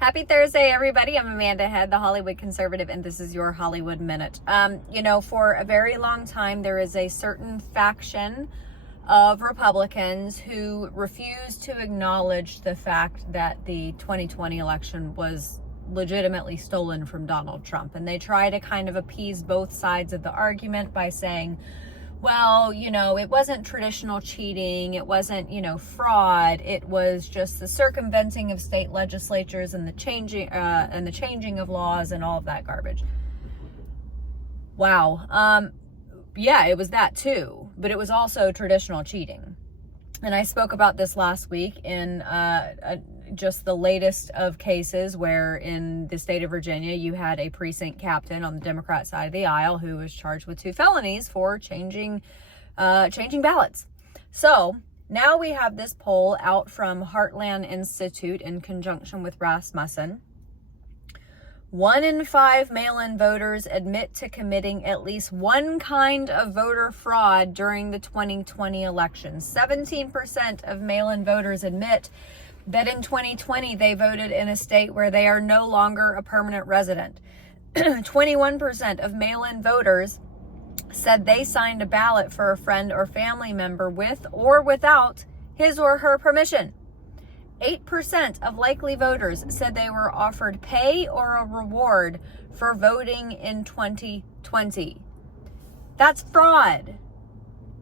Happy Thursday, everybody. I'm Amanda Head, the Hollywood Conservative, and this is your Hollywood Minute. For a very long time, there is a certain faction of Republicans who refuse to acknowledge the fact that the 2020 election was legitimately stolen from Donald Trump. And they try to kind of appease both sides of the argument by saying, well, it wasn't traditional cheating. It wasn't, fraud. It was just the circumventing of state legislatures and the changing of laws and all of that garbage. Wow. Yeah, it was that too, but it was also traditional cheating. And I spoke about this last week in just the latest of cases where in the state of Virginia, you had a precinct captain on the Democrat side of the aisle who was charged with 2 felonies for changing ballots. So now we have this poll out from Heartland Institute in conjunction with Rasmussen. 1 in 5 mail-in voters admit to committing at least one kind of voter fraud during the 2020 election. 17% of mail-in voters admit that in 2020 they voted in a state where they are no longer a permanent resident. 21% of mail-in voters said they signed a ballot for a friend or family member with or without his or her permission. 8% of likely voters said they were offered pay or a reward for voting in 2020. That's fraud.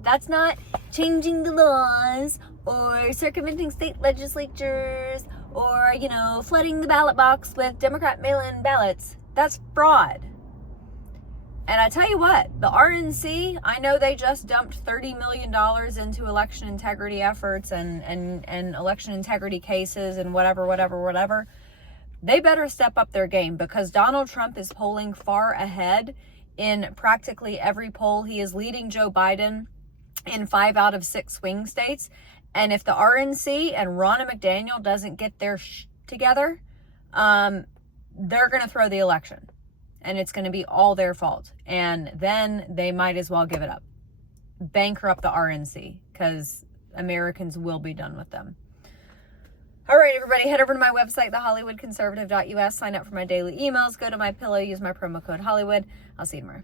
That's not changing the laws or circumventing state legislatures or, flooding the ballot box with Democrat mail-in ballots. That's fraud. And I tell you what, the RNC, I know they just dumped $30 million into election integrity efforts and election integrity cases and whatever. They better step up their game because Donald Trump is polling far ahead in practically every poll. He is leading Joe Biden in 5 out of 6 swing states. And if the RNC and Ronna McDaniel doesn't get their together, they're going to throw the election. And it's going to be all their fault. And then they might as well give it up. Bankrupt the RNC because Americans will be done with them. All right, everybody, head over to my website, thehollywoodconservative.us. Sign up for my daily emails. Go to my pillow. Use my promo code Hollywood. I'll see you tomorrow.